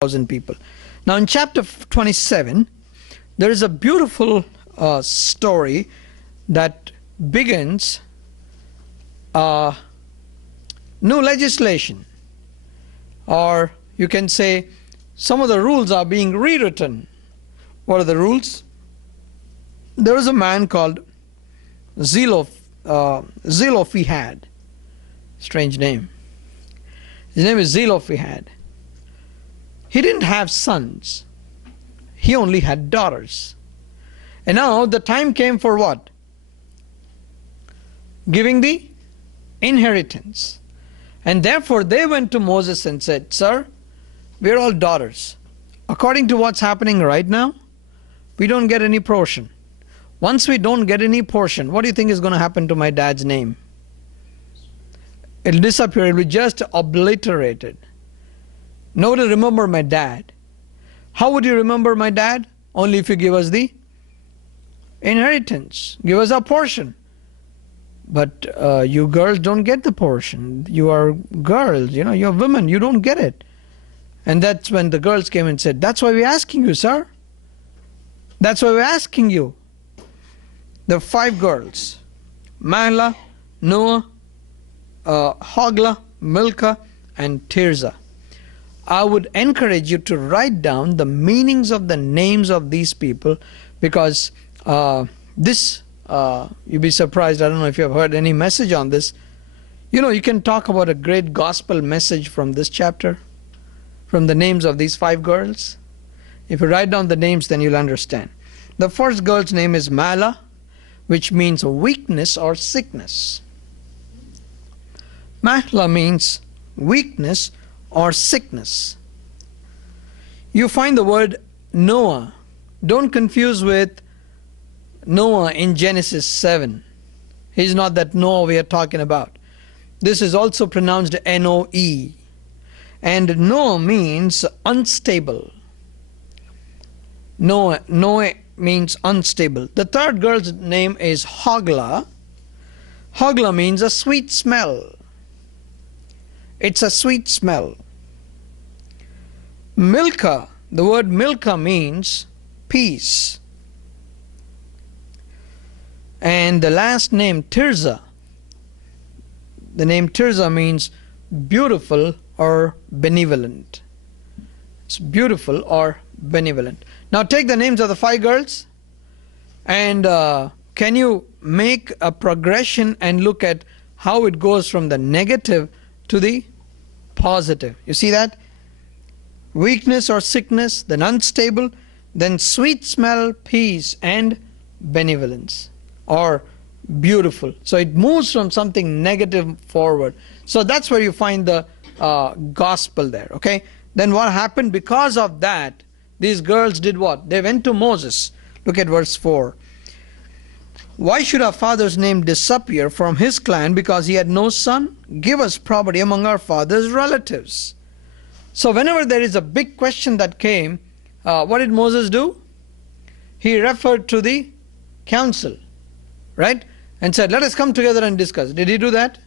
1,000 people. Now in chapter 27, there is a beautiful story that begins new legislation, or you can say some of the rules are being rewritten. What are the rules? There was a man called Zelophehad. Strange name. His name is Zelophehad. He didn't have sons. He only had daughters. And now the time came for what? Giving the inheritance. And therefore they went to Moses and said, "Sir, we're all daughters. According to what's happening right now, we don't get any portion. Once we don't get any portion, what do you think is going to happen to my dad's name? It'll disappear. It'll be just obliterated. Nobody will remember my dad. How would you remember my dad? Only if you give us the inheritance. Give us a portion. But you girls don't get the portion. You are girls, you're women. You don't get it." And that's when the girls came and said, "That's why we're asking you, sir. That's why we're asking you." The 5 girls, Mahlah, Noah, Hoglah, Milcah, and Tirzah. I would encourage you to write down the meanings of the names of these people, because you'll be surprised. I don't know if you have heard any message on this. You can talk about a great gospel message from this chapter, from the names of these 5 girls. If you write down the names, then you'll understand. The first girl's name is Mahlah, which means weakness or sickness. Mahlah means weakness or sickness. You find the word Noah. Don't confuse with Noah in Genesis 7. He's not that Noah we are talking about. This is also pronounced N-O-E. And Noah means unstable. Noah means unstable. The third girl's name is Hoglah. Hoglah means a sweet smell. It's a sweet smell. Milcah, the word Milcah means peace. And the last name, Tirzah, the name Tirzah means beautiful or benevolent. It's beautiful or benevolent. Now take the names of the 5 girls, and can you make a progression and look at how it goes from the negative to the positive? You see that? Weakness or sickness, then unstable, then sweet smell, peace, and benevolence, or beautiful. So it moves from something negative forward. So that's where you find the gospel there. Okay. Then what happened? Because of that, these girls did what? They went to Moses. Look at verse 4. "Why should our father's name disappear from his clan because he had no son? Give us property among our father's relatives." So whenever there is a big question that came, what did Moses do? He referred to the council, right? And said, "Let us come together and discuss." Did he do that?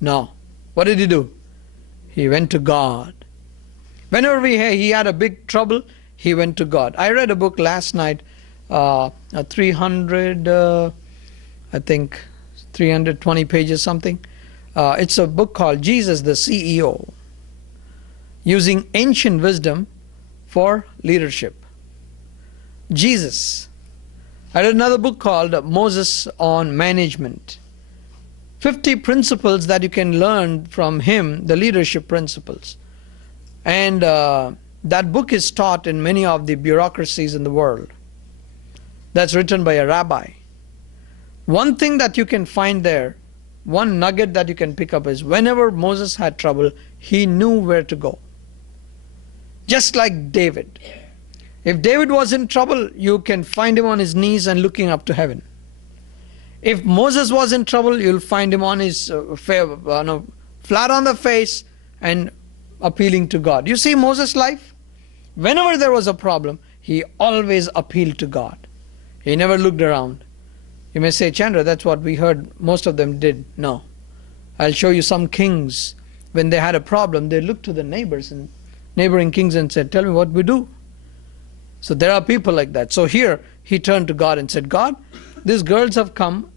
No. What did he do? He went to God. Whenever he had a big trouble, he went to God. I read a book last night, 320 pages something. It's a book called Jesus the CEO, using ancient wisdom for leadership. Jesus. I read another book called Moses on Management. 50 principles that you can learn from him, the leadership principles. And that book is taught in many of the bureaucracies in the world. That's written by a rabbi. One thing that you can find there, one nugget that you can pick up, is whenever Moses had trouble, he knew where to go. Just like David. If David was in trouble, you can find him on his knees and looking up to heaven. If Moses was in trouble, you'll find him on his flat on the face and appealing to God. You see Moses' life? Whenever there was a problem, he always appealed to God. He never looked around. You may say, "Chandra, that's what we heard most of them did." No. I'll show you some kings. When they had a problem, they looked to the neighbors and neighboring kings and said, tell me what we do. So there are people like that. So here he turned to God and said, God, these girls have come.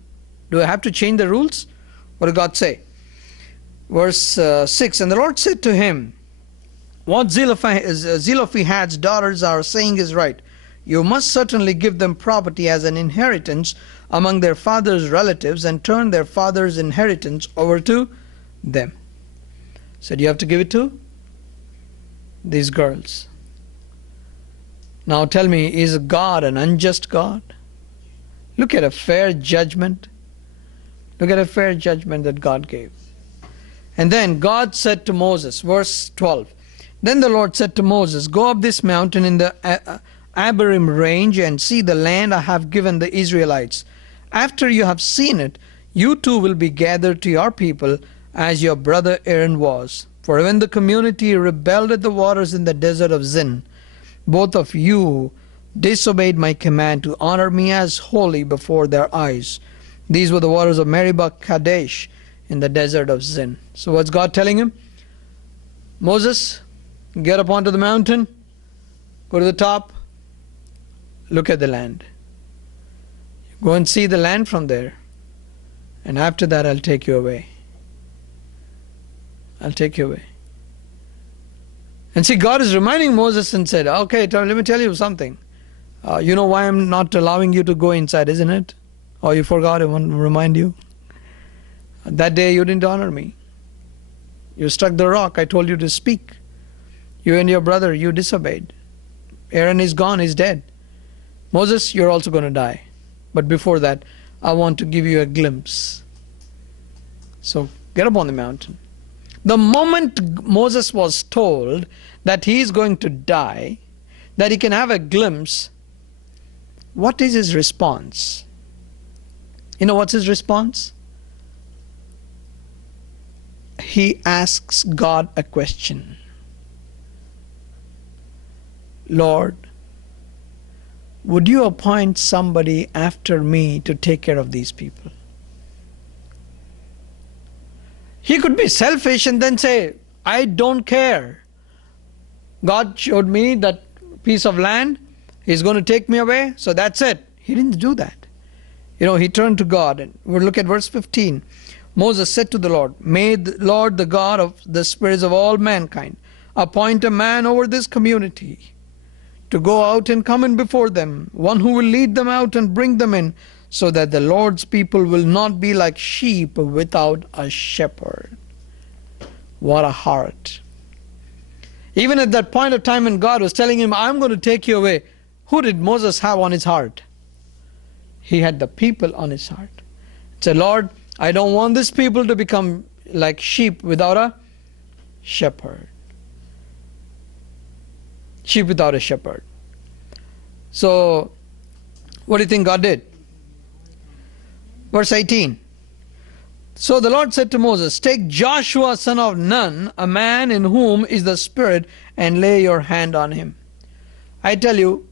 Do I have to change the rules? What did God say? Verse 6, and the Lord said to him, what Zelophehad's daughters are saying is right. You must certainly give them property as an inheritance among their father's relatives and turn their father's inheritance over to them. Said you have to give it to these girls. Now tell me, is God an unjust God? Look at a fair judgment. Look at a fair judgment that God gave. And then God said to Moses, verse 12, then the Lord said to Moses, go up this mountain in the Abarim range and see the land I have given the Israelites. After you have seen it, you too will be gathered to your people as your brother Aaron was. For when the community rebelled at the waters in the desert of Zin, both of you disobeyed my command to honor me as holy before their eyes. These were the waters of Meribah Kadesh in the desert of Zin. So what's God telling him? Moses, get up onto the mountain, go to the top, look at the land. Go and see the land from there. And after that I'll take you away. I'll take you away. And see, God is reminding Moses and said, okay, let me tell you something. You know why I'm not allowing you to go inside, isn't it? Or you forgot, I want to remind you. That day you didn't honor me. You struck the rock, I told you to speak. You and your brother, you disobeyed. Aaron is gone, he's dead. Moses, you're also going to die. But before that, I want to give you a glimpse. So get up on the mountain. The moment Moses was told that he is going to die, that he can have a glimpse, what is his response? You know what's his response? He asks God a question. Lord, would you appoint somebody after me to take care of these people? He could be selfish and then say, I don't care. God showed me that piece of land. He's going to take me away. So that's it. He didn't do that. You know, he turned to God. And we'll look at verse 15. Moses said to the Lord, may the Lord, the God of the spirits of all mankind, appoint a man over this community to go out and come in before them, one who will lead them out and bring them in, so that the Lord's people will not be like sheep without a shepherd. What a heart. Even at that point of time when God was telling him, I'm going to take you away, who did Moses have on his heart? He had the people on his heart. He said, Lord, I don't want this people to become like sheep without a shepherd. Sheep without a shepherd. So, what do you think God did? Verse 18. So the Lord said to Moses, take Joshua son of Nun, a man in whom is the Spirit, and lay your hand on him. I tell you,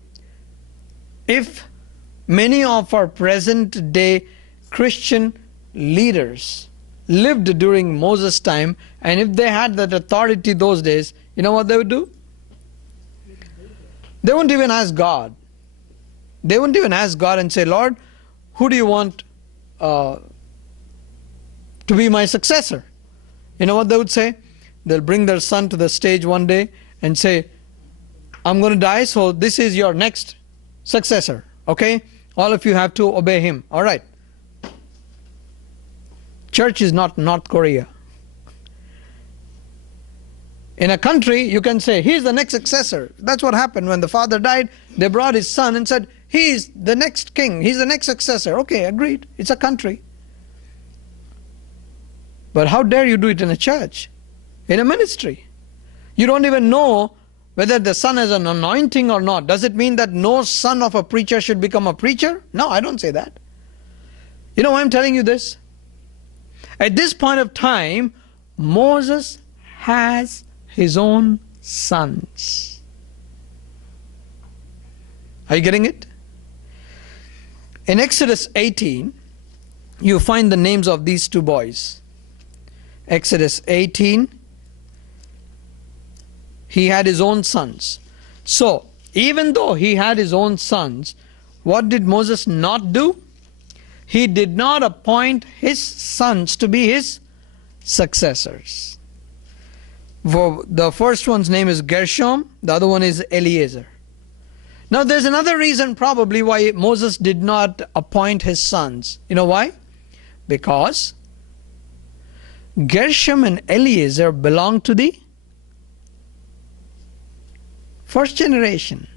if many of our present day Christian leaders lived during Moses' time, and if they had that authority those days, you know what they would do? They wouldn't even ask God. They wouldn't even ask God and say, Lord, who do you want to be my successor? You know what they would say? They'll bring their son to the stage one day and say, I'm going to die, so this is your next successor. Okay? All of you have to obey him. All right. Church is not North Korea. In a country, you can say, he's the next successor. That's what happened when the father died. They brought his son and said, he's the next king. He's the next successor. Okay, agreed. It's a country. But how dare you do it in a church? In a ministry? You don't even know whether the son has an anointing or not. Does it mean that no son of a preacher should become a preacher? No, I don't say that. You know why I'm telling you this? At this point of time, Moses has his own sons. Are you getting it? In Exodus 18, you find the names of these two boys. Exodus 18, he had his own sons. So, even though he had his own sons, what did Moses not do? He did not appoint his sons to be his successors. The first one's name is Gershom, the other one is Eliezer. Now there's another reason probably why Moses did not appoint his sons. You know why? Because Gershom and Eliezer belong to the first generation.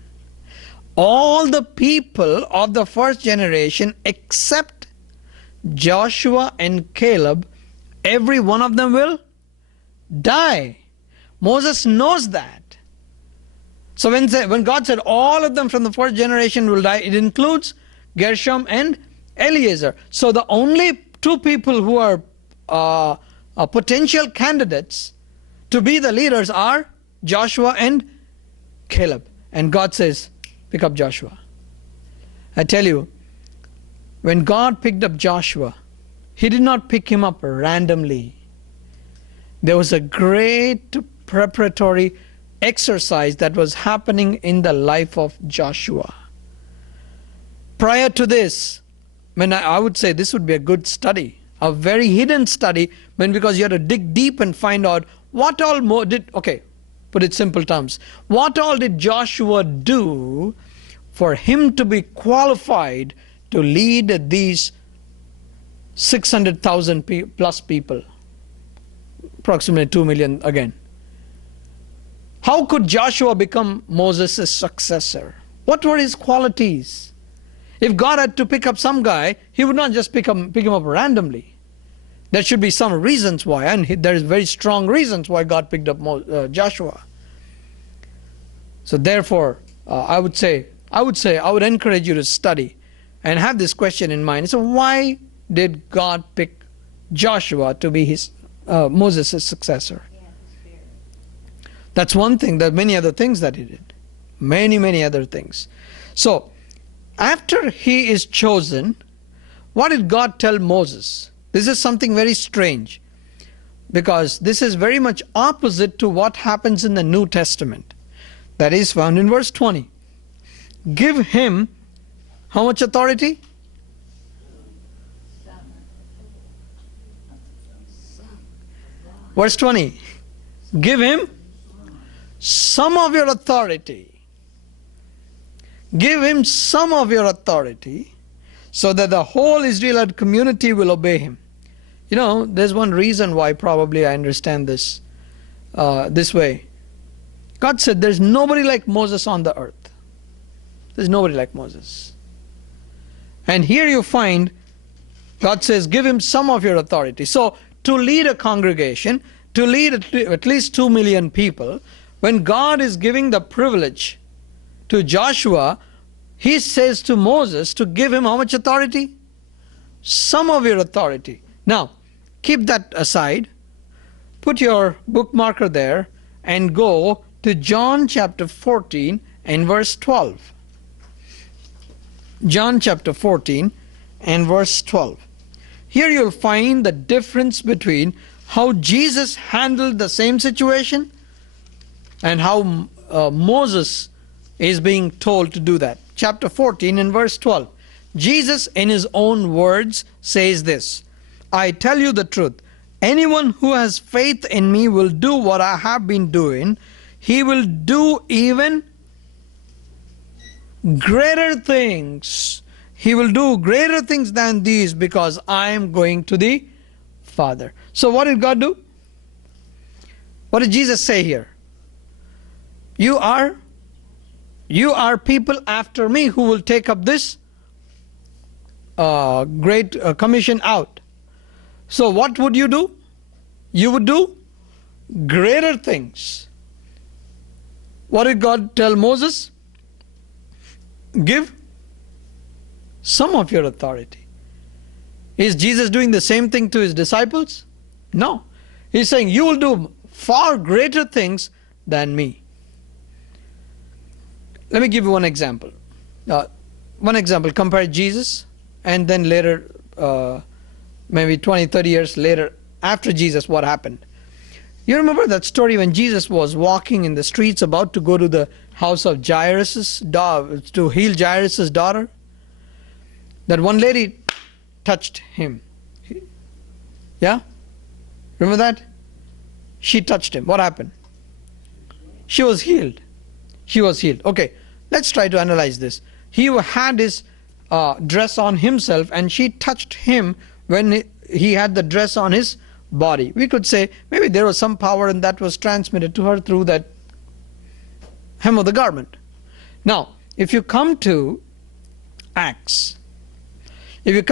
All the people of the first generation except Joshua and Caleb, every one of them will die. Moses knows that. So when God said all of them from the first generation will die, it includes Gershom and Eliezer. So the only two people who are potential candidates to be the leaders are Joshua and Caleb. And God says, pick up Joshua. I tell you, when God picked up Joshua, he did not pick him up randomly. There was a great preparatory exercise that was happening in the life of Joshua. Prior to this, I would say this would be a good study, a very hidden study, because you have to dig deep and find out what all put it simple terms, what all did Joshua do for him to be qualified to lead these 600,000 plus people, approximately 2 million again. How could Joshua become Moses' successor? What were his qualities? If God had to pick up some guy, he would not just pick him up randomly. There should be some reasons why, and there is very strong reasons why God picked up Joshua. So therefore, I would encourage you to study and have this question in mind. So why did God pick Joshua to be his Moses' successor? That's one thing. There are many other things that he did. Many other things. So, after he is chosen, what did God tell Moses? This is something very strange, because this is very much opposite to what happens in the New Testament. That is found in verse 20. Give him how much authority? Verse 20. Give him some of your authority. Give him some of your authority so that the whole Israelite community will obey him. You know, there's one reason why probably I understand this this way. God said there's nobody like Moses on the earth. There's nobody like Moses. And here you find God says give him some of your authority. So to lead a congregation, to lead at least 2 million people, when God is giving the privilege to Joshua, he says to Moses to give him how much authority? Some of your authority. Now, keep that aside. Put your bookmarker there and go to John chapter 14 and verse 12. John chapter 14 and verse 12. Here you'll find the difference between how Jesus handled the same situation and how Moses is being told to do that. Chapter 14 and verse 12. Jesus in his own words says this, I tell you the truth, anyone who has faith in me will do what I have been doing. He will do even greater things. He will do greater things than these because I am going to the Father. So what did God do? What did Jesus say here? You are people after me who will take up this great commission out. So what would you do? You would do greater things. What did God tell Moses? Give some of your authority. Is Jesus doing the same thing to his disciples? No. He's saying you will do far greater things than me. Let me give you one example. Compare Jesus and then later, maybe 20, 30 years later, after Jesus, what happened? You remember that story when Jesus was walking in the streets about to go to the house of Jairus' daughter, to heal Jairus' daughter? That one lady touched him. Yeah? Remember that? She touched him. What happened? She was healed. She was healed. Okay, let's try to analyze this. He had his dress on himself, and she touched him when he had the dress on his body. We could say maybe there was some power and that was transmitted to her through that hem of the garment. Now, if you come to Acts, you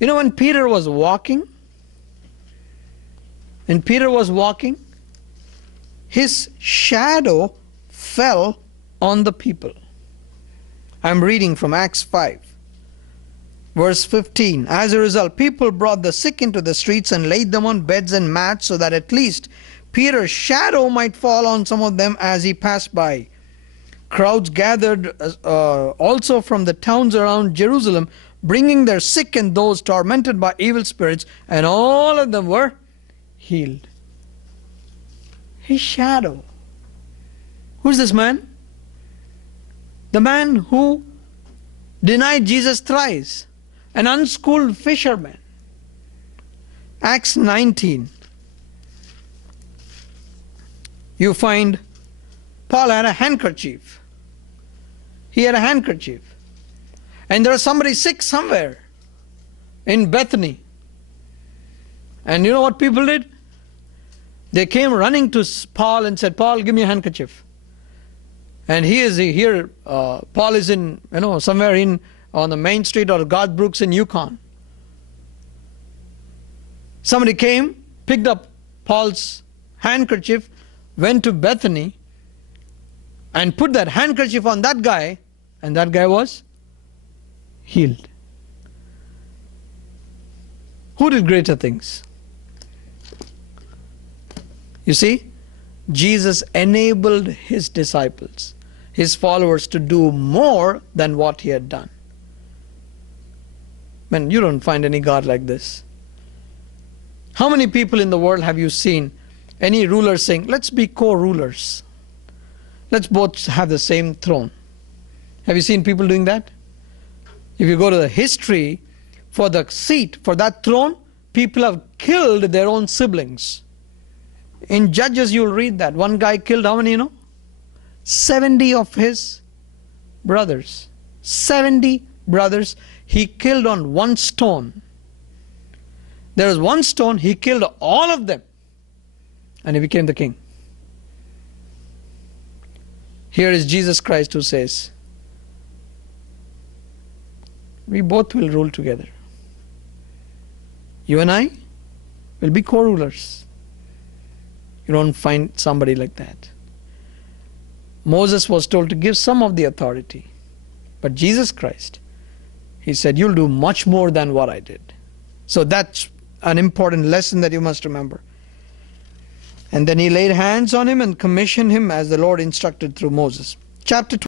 know when Peter was walking, his shadow fell on the people. I'm reading from Acts 5. Verse 15, as a result, people brought the sick into the streets and laid them on beds and mats so that at least Peter's shadow might fall on some of them as he passed by. Crowds gathered also from the towns around Jerusalem, bringing their sick and those tormented by evil spirits, and all of them were healed. His shadow. Who's this man? The man who denied Jesus thrice. An unschooled fisherman. Acts 19. You find Paul had a handkerchief. He had a handkerchief. And there was somebody sick somewhere in Bethany. And you know what people did? They came running to Paul and said, Paul, give me a handkerchief. And he is here, Paul is in, somewhere on the main street or God Brooks in Yukon. Somebody came, picked up Paul's handkerchief, went to Bethany, and put that handkerchief on that guy, and that guy was healed. Who did greater things? You see, Jesus enabled his disciples, his followers, to do more than what he had done. Man, you don't find any God like this. How many people in the world have you seen, any ruler saying, let's be co-rulers? Let's both have the same throne. Have you seen people doing that? If you go to the history, for the seat, for that throne, people have killed their own siblings. In Judges you'll read that. One guy killed how many, 70 of his brothers. 70 brothers he killed on one stone. There was one stone, he killed all of them. And he became the king. Here is Jesus Christ who says, we both will rule together. You and I will be co-rulers. You don't find somebody like that. Moses was told to give some of the authority. But Jesus Christ, he said, you'll do much more than what I did. So that's an important lesson that you must remember. And then he laid hands on him and commissioned him as the Lord instructed through Moses. Chapter 2.